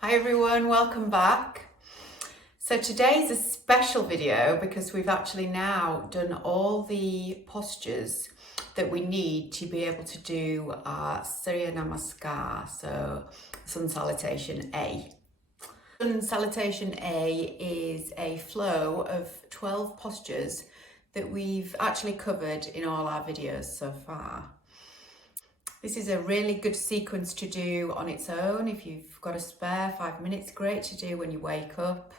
Hi everyone, welcome back. So today is a special video because we've actually now done all the postures that we need to be able to do our Surya Namaskar, so Sun Salutation A. Sun Salutation A is a flow of 12 postures that we've actually covered in all our videos so far. This is a really good sequence to do on its own. If you've got a spare 5 minutes, great to do when you wake up,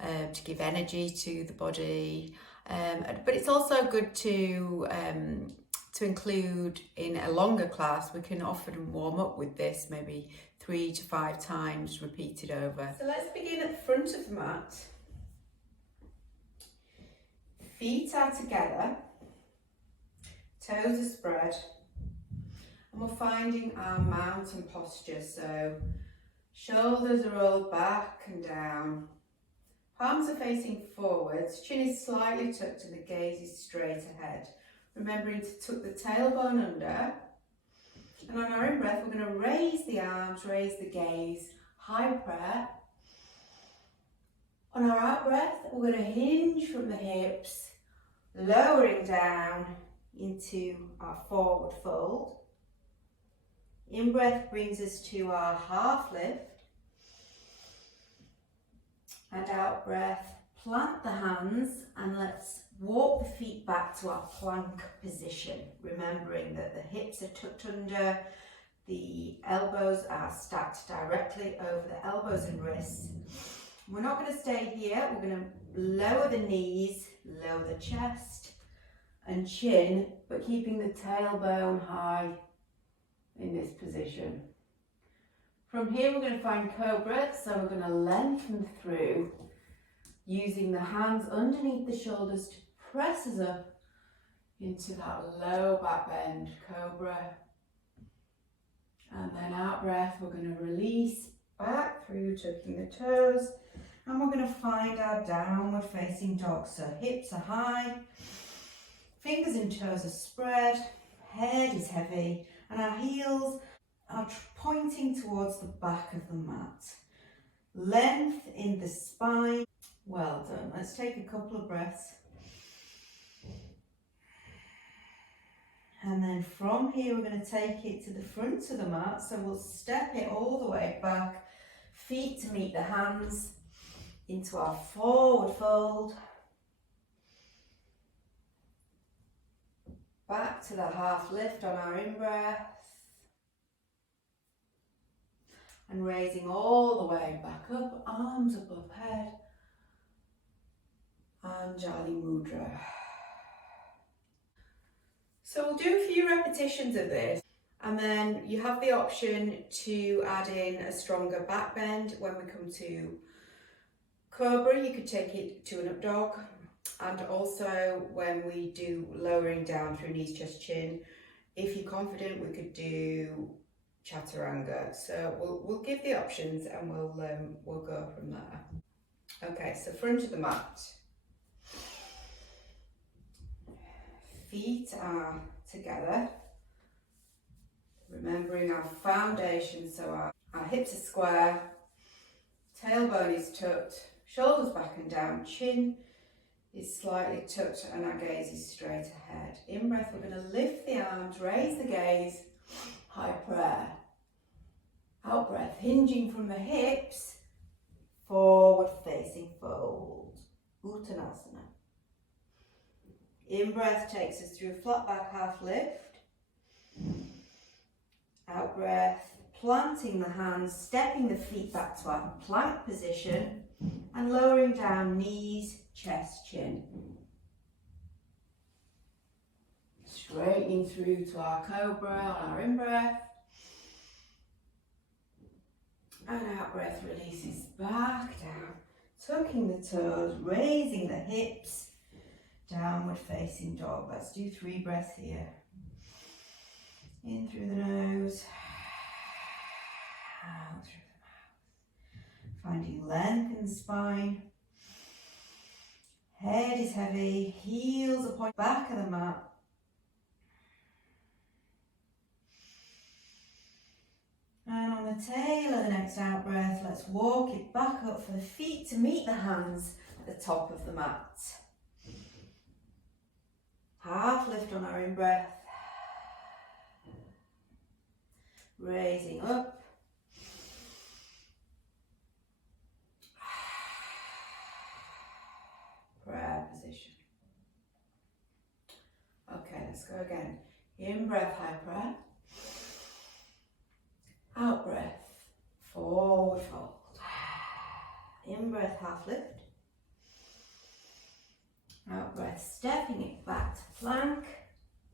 to give energy to the body. But it's also good to include in a longer class. We can often warm up with this, maybe 3 to 5 times repeated over. So let's begin at the front of the mat. Feet are together, toes are spread. And we're finding our mountain posture, so shoulders are rolled back and down, palms are facing forwards, chin is slightly tucked and the gaze is straight ahead. Remembering to tuck the tailbone under, and on our in-breath we're going to raise the arms, raise the gaze, high prayer. On our out-breath we're going to hinge from the hips, lowering down into our forward fold. In-breath brings us to our half lift, and out-breath, plant the hands and let's walk the feet back to our plank position, remembering that the hips are tucked under, the elbows are stacked directly over the elbows and wrists. We're not going to stay here, we're going to lower the knees, lower the chest and chin, but keeping the tailbone high in this position. From here we're going to find cobra, so we're going to lengthen through using the hands underneath the shoulders to press us up into that low back bend, cobra. And then out breath, we're going to release back through, tucking the toes, and we're going to find our downward facing dog. So hips are high, fingers and toes are spread, head is heavy, and our heels are pointing towards the back of the mat. Length in the spine. Well done. Let's take a couple of breaths. And then from here we're going to take it to the front of the mat. So we'll step it all the way back. Feet to meet the hands into our forward fold. Back to the half lift on our in-breath. And raising all the way back up, arms above head. Anjali Mudra. So we'll do a few repetitions of this. And then you have the option to add in a stronger back bend. When we come to Cobra, you could take it to an up dog. And also when we do lowering down through knees, chest, chin, if you're confident, we could do Chaturanga. So we'll give the options and we'll go from there. Okay, so front of the mat. Feet are together. Remembering our foundation, so our hips are square, tailbone is tucked, shoulders back and down, chin is slightly tucked and our gaze is straight ahead. In breath, we're going to lift the arms, raise the gaze, high prayer. Out breath, hinging from the hips, forward facing fold, Utkatasana. In breath takes us through a flat back half lift. Out breath, planting the hands, stepping the feet back to our plank position and lowering down knees, chest, chin. Straightening through to our cobra on our in-breath. And out breath releases back down, tucking the toes, raising the hips, downward facing dog. Let's do 3 breaths here. In through the nose, out through the mouth. Finding length in the spine. Head is heavy, heels are pointing back of the mat. And on the the tail of the next out breath, let's walk it back up for the feet to meet the hands at the top of the mat. Half lift on our in breath. Raising up. Prayer position. Okay, let's go again. In breath, high prayer. Out breath, forward fold. In breath, half lift. Out breath, stepping it back to plank.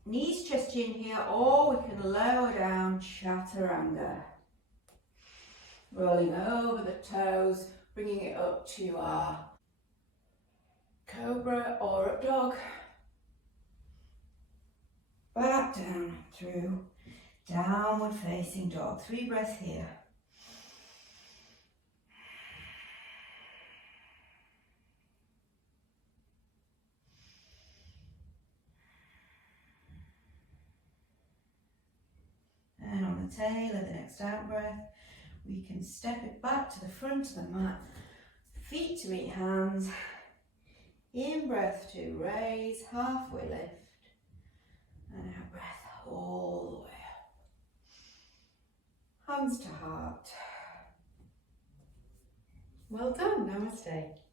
Knees, chest, chin here, or we can lower down, chaturanga. Rolling over the toes, bringing it up to our cobra or up dog. Back down through downward facing dog. 3 breaths here. And on the tail of the next out breath, we can step it back to the front of the mat. Feet to meet hands. In breath to raise, halfway lift. And out breath all the way up. Hands to heart. Well done, namaste.